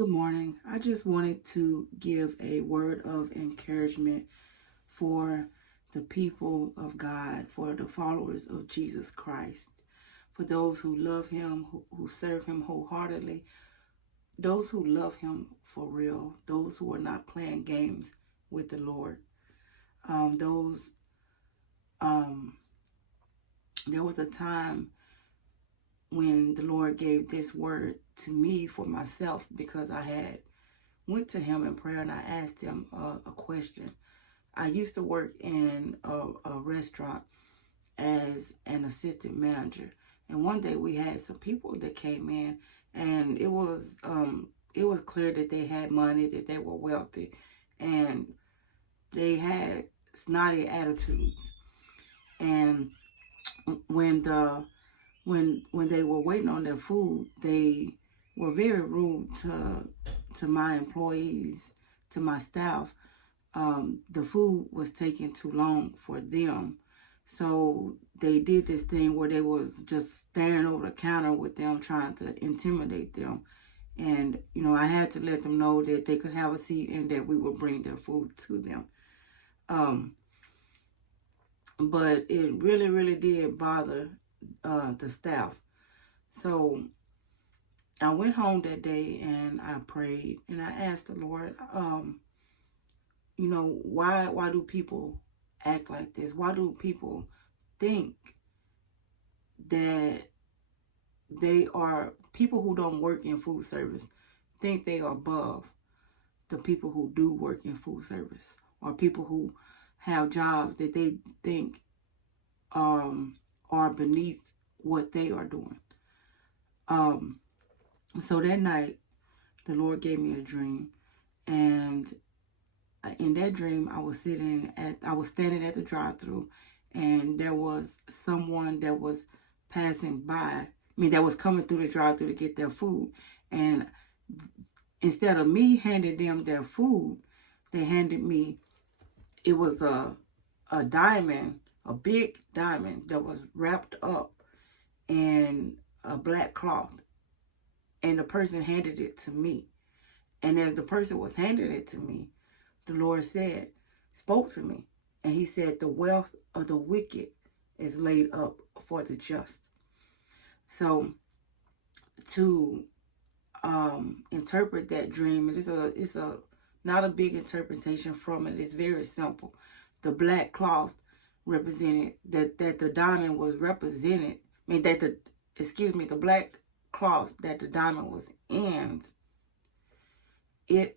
Good morning. I just wanted to give a word of encouragement for the people of God, for the followers of Jesus Christ, for those who love Him, who serve Him wholeheartedly, those who love Him for real, those who are not playing games with the Lord. Those There was a time when the Lord gave this word to me for myself because I had went to Him in prayer and I asked Him a question. I used to work in a restaurant as an assistant manager, and one day we had some people that came in, and it was clear that they had money, that they were wealthy, and they had snotty attitudes. And when the when they were waiting on their food, they were very rude to my employees, to my staff. The food was taking too long for them. So they did this thing where they was just staring over the counter with them, trying to intimidate them. And, I had to let them know that they could have a seat and that we would bring their food to them. Um, but it really, really did bother the staff. So I went home that day and I prayed and I asked the Lord, why do people act like this? Why do people think that they are people who don't work in food service think they are above the people who do work in food service, or people who have jobs that they think are beneath what they are doing. So that night, the Lord gave me a dream, and in that dream, I was standing at the drive-thru, and there was someone that was passing by. That was coming through the drive-thru to get their food, and instead of me handing them their food, they handed me. It was a diamond, a big diamond that was wrapped up in a black cloth, and the person handed it to me. And as the person was handing it to me, the Lord spoke to me, and He said, the wealth of the wicked is laid up for the just. So to interpret that dream, it's a not a big interpretation from it. It's very simple. The black cloth represented that the diamond was represented. The black cloth that the diamond was in. It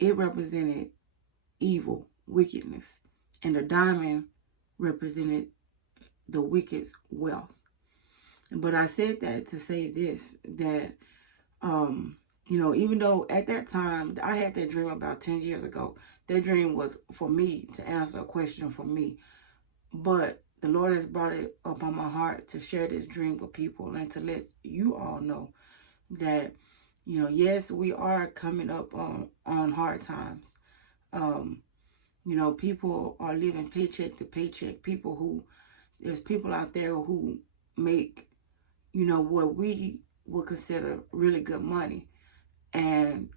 represented evil, wickedness, and the diamond represented the wicked's wealth. But I said that to say this, that, even though at that time, I had that dream about 10 years ago, that dream was for me to answer a question for me. But the Lord has brought it up on my heart to share this dream with people and to let you all know that, yes, we are coming up on hard times. People are living paycheck to paycheck. There's people out there who make, what we would consider really good money and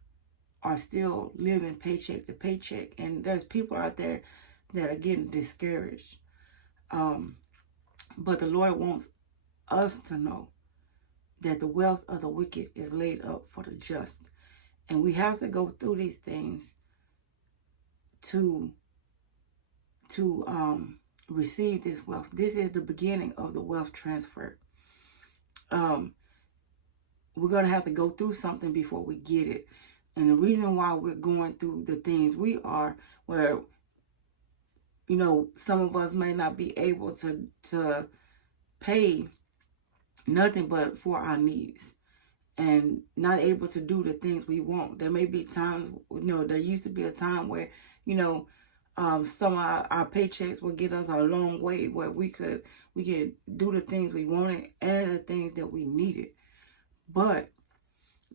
are still living paycheck to paycheck. And there's people out there that are getting discouraged. But the Lord wants us to know that the wealth of the wicked is laid up for the just. And we have to go through these things to receive this wealth. This is the beginning of the wealth transfer. We're going to have to go through something before we get it. And the reason why we're going through the things we are, where, some of us may not be able to pay nothing but for our needs and not able to do the things we want. There may be times, there used to be a time where, some of our paychecks would get us a long way where we could do the things we wanted and the things that we needed. But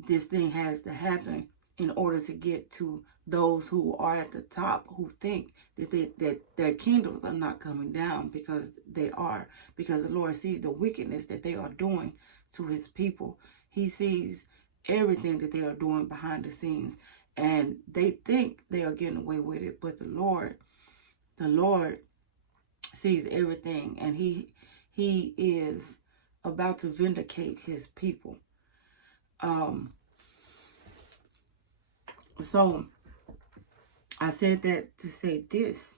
this thing has to happen in order to get to those who are at the top, who think that their kingdoms are not coming down, because they are. Because the Lord sees the wickedness that they are doing to His people. He sees everything that they are doing behind the scenes, and they think they are getting away with it, but the Lord sees everything, and he is about to vindicate his people. So I said that to say this: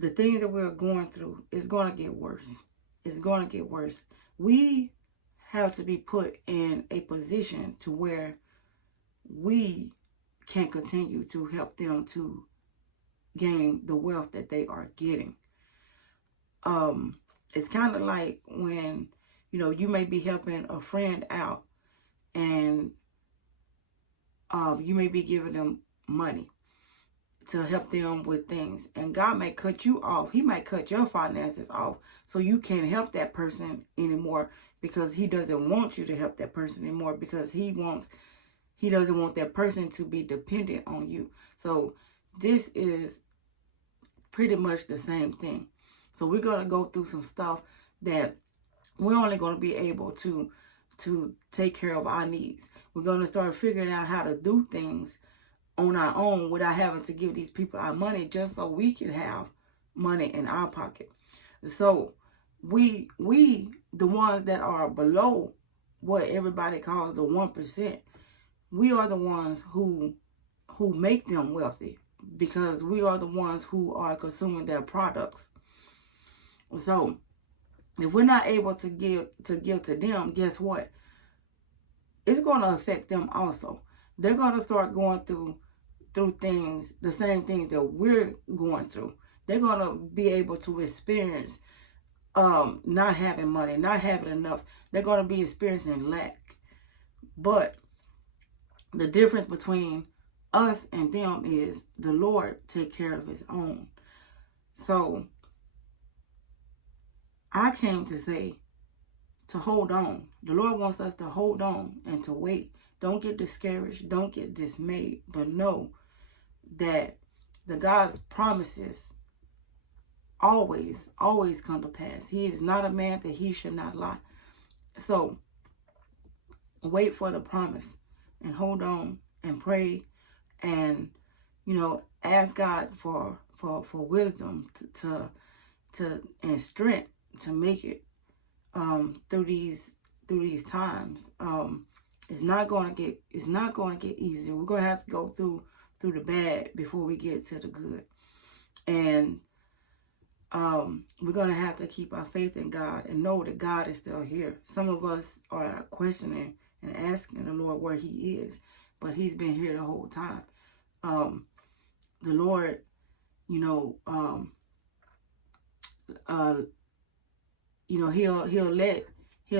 the things that we're going through is going to get worse. It's going to get worse. We have to be put in a position to where we can continue to help them to gain the wealth that they are getting. It's kind of like when, you may be helping a friend out, and you may be giving them money to help them with things, and God may cut you off. He might cut your finances off, so you can't help that person anymore, because he doesn't want you to help that person anymore, because he doesn't want that person to be dependent on you. So this is pretty much the same thing. So we're going to go through some stuff that we're only going to be able to take care of our needs. We're going to start figuring out how to do things on our own without having to give these people our money, just so we can have money in our pocket. So we the ones that are below what everybody calls the 1%, we are the ones who make them wealthy, because we are the ones who are consuming their products. So if we're not able to give to them, guess what? It's going to affect them also. They're going to start going through things, the same things that we're going through. They're going to be able to experience not having money, not having enough. They're going to be experiencing lack. But the difference between us and them is the Lord take care of his own. So I came to say to hold on. The Lord wants us to hold on and to wait. Don't get discouraged. Don't get dismayed. But know that the God's promises always come to pass. He is not a man that he should not lie. So wait for the promise and hold on and pray, and ask God for wisdom to and strength to make it through these times. It's not going to get easy. We're going to have to go through the bad before we get to the good. And we're going to have to keep our faith in God and know that God is still here. Some of us are questioning and asking the Lord where he is, but he's been here the whole time. The Lord, he'll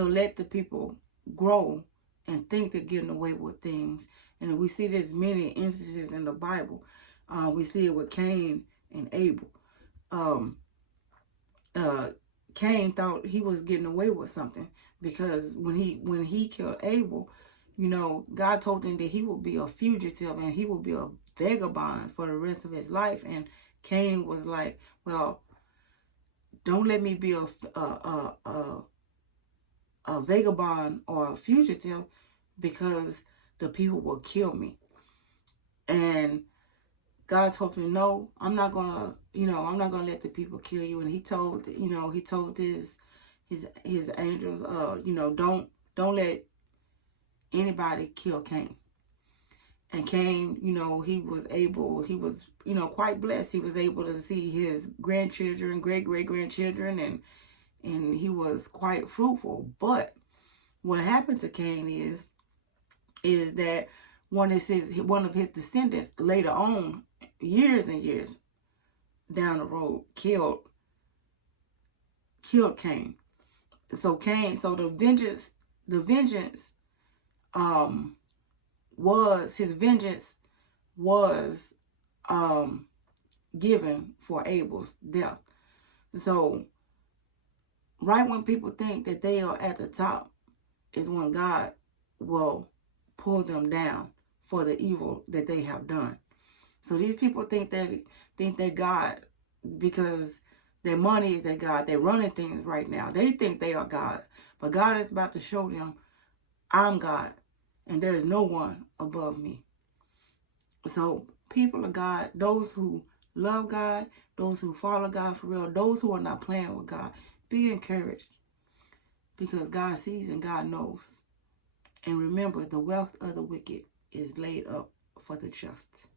let the people grow and think they're getting away with things. And we see this many instances in the Bible. We see it with Cain and Abel. Cain thought he was getting away with something, because when he killed Abel, God told him that he would be a fugitive and he would be a vagabond for the rest of his life. And Cain was like, well, don't let me be a vagabond or a fugitive, because the people will kill me. And God told me, no, I'm not gonna let the people kill you. And he told his angels, don't let anybody kill Cain. And Cain, he was quite blessed. He was able to see his grandchildren, great-great-grandchildren, and he was quite fruitful. But what happened to Cain is that one of his descendants later on, years and years down the road, killed Cain. So the vengeance was given for Abel's death. So right when people think that they are at the top is when God will pull them down for the evil that they have done. So these people think that God, because their money is their God, they're running things right now. They think they are God. But God is about to show them, I'm God, and there is no one above me. So, people of God, those who love God, those who follow God for real, those who are not playing with God, be encouraged, because God sees and God knows. And remember, the wealth of the wicked is laid up for the just.